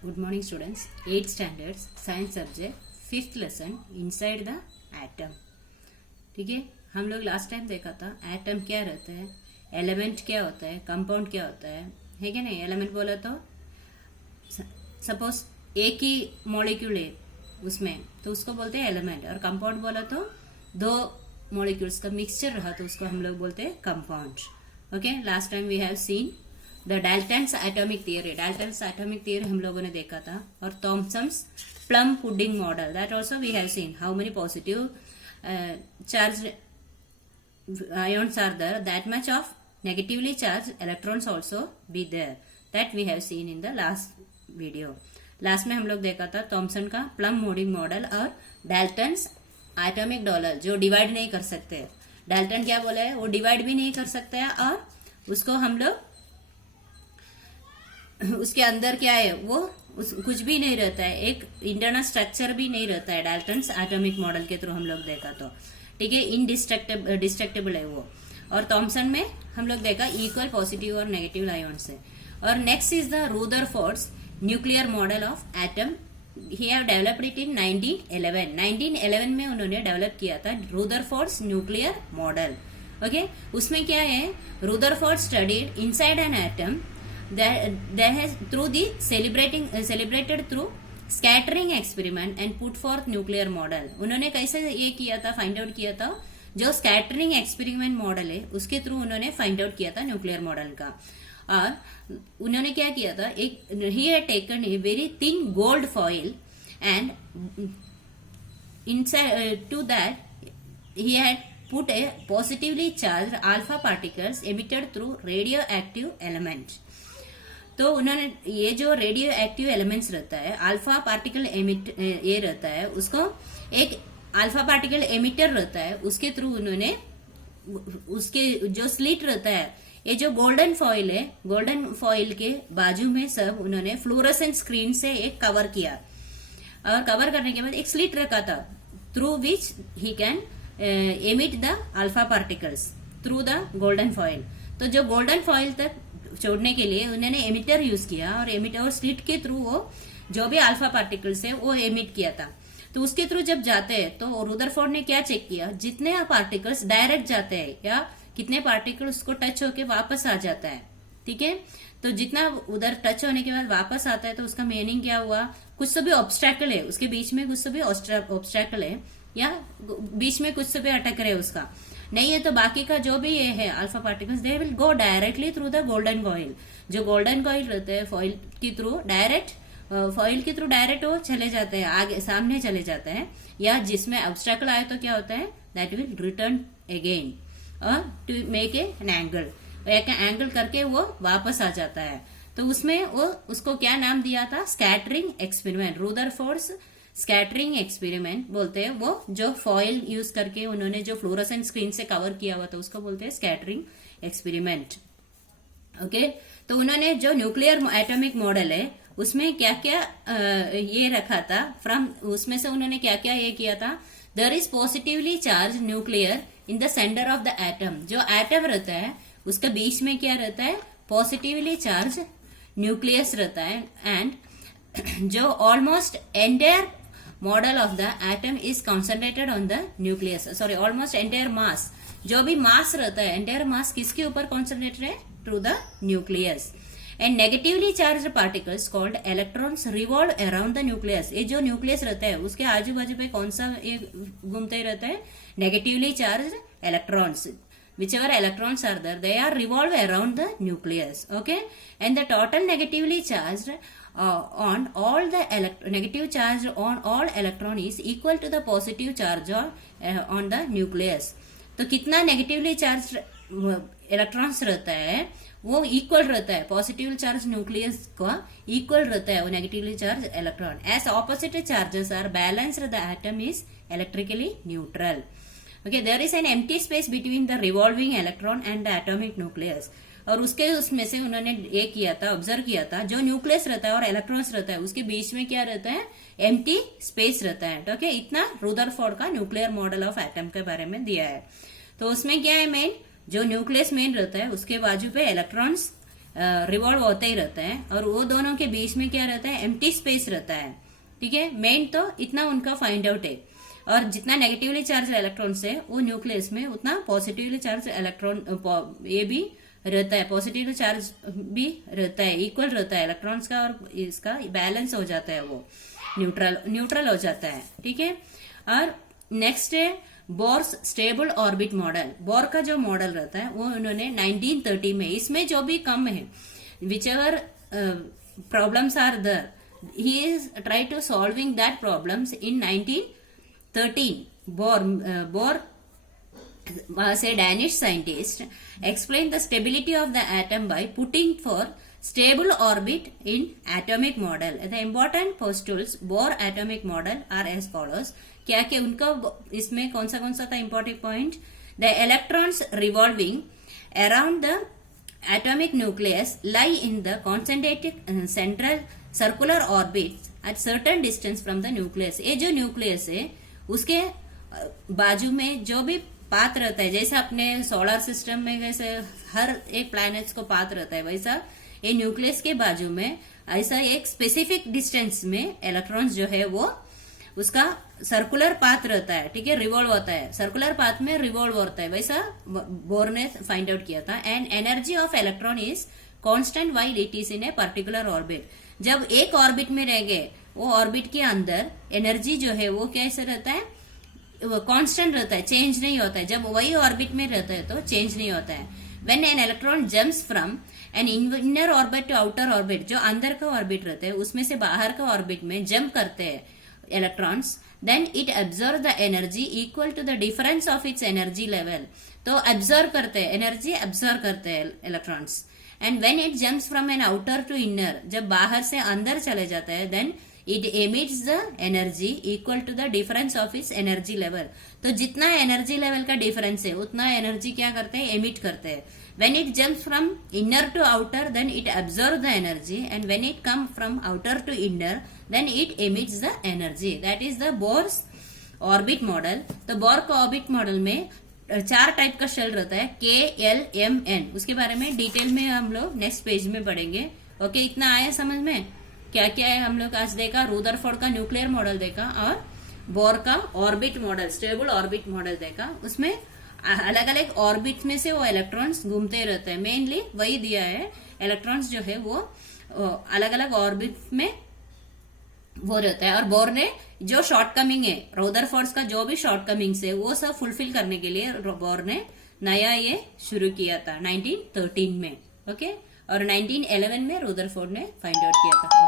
Good morning students. 8th standard science subject 5th lesson inside the atom. ठीक है, हम लोग लास्ट टाइम देखा था एटम क्या रहता है, एलिमेंट क्या होता है, कंपाउंड क्या होता है कि नहीं। एलिमेंट बोला तो सपोज एक ही मॉलिक्यूल है उसमें तो उसको बोलते हैं एलिमेंट, और कंपाउंड बोला तो दो मॉलिक्यूल्स का मिक्सचर रहा तो उसको हम लोग बोलते हैं compound. Okay, last time we have seen the Dalton's atomic theory. Dalton's atomic theory हम लोगों ने देखा था, और Thomson's plum pudding model, that also we have seen how many positive charge ions are there, that much of negatively charged electrons also be there, that we have seen in the last video. Last में हम लोग देखा था Thompson का plum pudding model और Dalton's atomic dollar, जो divide नहीं कर सकते। डाल्टन क्या बोला है, वो डिवाइड भी नहीं कर सकते हैं, और उसको हम लोग उसके अंदर क्या है वो कुछ भी नहीं रहता है, एक इंटरनल स्ट्रक्चर भी नहीं रहता है। डाल्टन्स एटॉमिक मॉडल के थ्रू हम लोग देखा तो ठीक है, इनडिस्ट्रक्टेबल है वो। और थॉमसन में हम लोग देखा इक्वल पॉजिटिव और नेगेटिव आयन्स है। और next is the Rutherford's nuclear model of atom, he have developed it in 1911। 1911 में उन्होंने डेवलप किया था रुदरफोर्ड्स न्यूक्लियर मॉडल। ओके, उसमें क्या है, Rutherford studied inside an atom that has through the celebrated through scattering experiment and put forth nuclear model। उन्होंने कैसे ये किया था, फाइंड आउट किया था, जो स्कैटरिंग एक्सपेरिमेंट मॉडल है उसके थ्रू उन्होंने फाइंड आउट किया था न्यूक्लियर मॉडल का। और उन्होंने क्या किया था, एक he had taken a very thin gold foil and inside to that he had put a positively charged alpha particles emitted through radioactive element। तो उन्होंने ये जो रेडियो एक्टिव एलिमेंट्स रहता है, अल्फा पार्टिकल एमिट ये रहता है, उसको एक अल्फा पार्टिकल एमिटर रहता है, उसके थ्रू उन्होंने उसके जो स्लिट रहता है, ये जो गोल्डन फॉइल है, गोल्डन फॉइल के बाजू में सब उन्होंने फ्लोरोसेंट स्क्रीन से एक कवर किया, और कवर करने के बाद एक स्लिट रखा था through which he can emit the alpha particles through the golden foil. तो जो गोल्डन फॉइल तक छोड़ने के लिए उन्होंने एमिटर यूज किया, और एमिटर और स्लिट के थ्रू वो जो भी अल्फा पार्टिकल्स है वो एमिट किया था। तो उसके थ्रू जब जाते हैं तो रुदरफोर्ड ने क्या चेक किया, जितने पार्टिकल्स डायरेक्ट जाते हैं या कितने पार्टिकल्स को टच होके वापस आ जाता है। ठीक है, तो जितना उधर टच होने के बाद वापस आता है तो उसका मीनिंग क्या हुआ, कुछ तो भी ऑब्स्ट्रैकल है उसके बीच में, कुछ तो भी ऑब्स्ट्रैकल है या बीच में कुछ तो भी अटक रहे उसका नहीं है, तो बाकी का जो भी ये है alpha particles they will go directly through the golden coil. जो गोल्डन कॉइल रहते हैं फॉइल के थ्रू डायरेक्ट, फॉइल के थ्रू डायरेक्ट वो चले जाते हैं, आगे सामने चले जाते हैं, या जिसमें ऑब्स्ट्रैकल आए तो क्या होता है, दैट विल रिटर्न अगेन और टू मेक एन एंगल, एक एंगल करके वो वापस आ जाता है। तो उसमें वो उसको क्या नाम दिया था, स्कैटरिंग एक्सपेरिमेंट। रुदरफोर्ड्स स्कैटरिंग एक्सपेरिमेंट बोलते हैं, वो जो फॉइल यूज करके उन्होंने जो फ्लोरोसेंट स्क्रीन से कवर किया हुआ था उसको बोलते हैं स्कैटरिंग एक्सपेरिमेंट। ओके, तो उन्होंने जो न्यूक्लियर एटॉमिक मॉडल है उसमें क्या क्या ये रखा था, फ्रॉम उसमें से उन्होंने क्या क्या ये किया था, there is positively charge nuclear in the centre of the atom. जो एटम रहता है उसके बीच में क्या रहता है, पॉजिटिवली चार्ज न्यूक्लियस रहता है, एंड जो almost entire model of the atom is concentrated on the nucleus, sorry almost entire mass, जो भी मास रहता है एंटायर मास किसके ऊपर कॉन्सेंट्रेटेड है, to the nucleus. And negatively charge particles called electrons revolve around the nucleus. ये जो nucleus रहता है उसके आजू बाजू पे कौन सा ये घूमते ही रहता है, negatively charge electrons, whichever electrons are there they are revolve around the nucleus। okay, and the total negatively charged on all the negative charge on all electron is equal to the positive charge on the nucleus। तो कितना negatively charge electrons रहता है वो equal रहता है, positive charge nucleus का equal रहता है वो negatively charge electron. As opposite charges are balanced the atom is electrically neutral. Okay, there is an empty space between the revolving electron and the atomic nucleus। और उसमें से उन्होंने ये किया था, ऑब्जर्व किया था, जो न्यूक्लियस रहता है और इलेक्ट्रॉन्स रहता है उसके बीच में क्या रहता है, एम्प्टी स्पेस रहता है। तो okay, इतना रुदरफोर्ड का न्यूक्लियर मॉडल ऑफ एटम के बारे में दिया है। तो उसमें क्या है, मेन जो न्यूक्लियस मेन रहता है उसके बाजू पे इलेक्ट्रॉन्स रिवॉल्व होता ही रहता है, और वो दोनों के बीच में क्या रहता है, एम्प्टी स्पेस रहता है, ठीक है। मेन तो इतना उनका फाइंड आउट है, और जितना नेगेटिवली चार्ज इलेक्ट्रॉन्स है वो न्यूक्लियस में, उतना पॉजिटिवली चार्ज इलेक्ट्रॉन ये भी रहता है, पॉजिटिव चार्ज भी रहता है, इक्वल रहता है इलेक्ट्रॉन्स का, और इसका बैलेंस हो जाता है, वो न्यूट्रल हो जाता है, ठीक है। और नेक्स्ट है Bohr's stable orbit model. Bohr का जो मॉडल रहता है वो उन्होंने 1930 में, इसमें जो भी कम है, whichever problems are there, he is try to solving that problems in 1913। Bohr was a Danish scientist, explained the stability of the atom by putting for stable orbit in atomic model. The important postulates Bohr atomic model are as follows. क्या क्या उनका इसमें कौन सा था important point? The electrons revolving around the atomic nucleus lie in the concentric central circular orbits at certain distance from the nucleus. ये जो nucleus है उसके बाजू में जो भी पाथ रहता है, जैसे अपने सोलर सिस्टम में जैसे हर एक प्लैनेट्स को पाथ रहता है, वैसा ये न्यूक्लियस के बाजू में ऐसा एक स्पेसिफिक डिस्टेंस में इलेक्ट्रॉन्स जो है वो उसका सर्कुलर पाथ रहता है, ठीक है, रिवॉल्व होता है, सर्कुलर पाथ में रिवॉल्व होता है, वैसा बोर ने फाइंड आउट किया था। And energy of electron is constant while it is in a particular orbit. जब एक ऑर्बिट में रह गए, वो ऑर्बिट के अंदर एनर्जी जो है वो कैसे रहता है, कांस्टेंट रहता है, चेंज नहीं होता है। जब वही ऑर्बिट में रहता है तो चेंज नहीं होता है। When an electron jumps from an inner orbit to outer orbit, जो अंदर का ऑर्बिट रहता है उसमें से बाहर का ऑर्बिट में जंप करते हैं electrons, then it absorb the energy equal to the difference of its energy level. तो एब्जॉर्व करते हैं, एनर्जी एब्जॉर्व करते हैं electrons. And when it jumps from an outer to inner, जब बाहर से अंदर चले जाता है, then it emits the energy equal to the difference of its energy level. तो जितना एनर्जी लेवल का डिफरेंस है उतना एनर्जी क्या करते हैं, एमिट करते हैं। When it jumps from inner to outer, then it absorb the energy, and when it come from outer to inner, then it emits the energy. That is the Bohr's orbit model. तो Bohr का orbit model में 4 type का shell रहता है, KLMN। उसके बारे में detail में हम लोग नेक्स्ट पेज में पढ़ेंगे। ओके, इतना आया समझ में? क्या क्या है हम लोग आज देखा, रुदरफोर्ड का न्यूक्लियर मॉडल देखा, और बोर का orbit model, stable orbit model देखा। उसमें अलग अलग ऑर्बिट में से वो इलेक्ट्रॉन्स घूमते रहते हैं, मेनली वही दिया है। इलेक्ट्रॉन्स जो है वो अलग अलग ऑर्बिट में वो रहता है। और बोर ने जो शॉर्टकमिंग है, रुदरफोर्ड का जो भी शॉर्टकमिंग्स है वो सब फुलफिल करने के लिए बोर ने नया ये शुरू किया था 1913 में। ओके, और 1911 में रुदरफोर्ड ने फाइंड आउट किया था।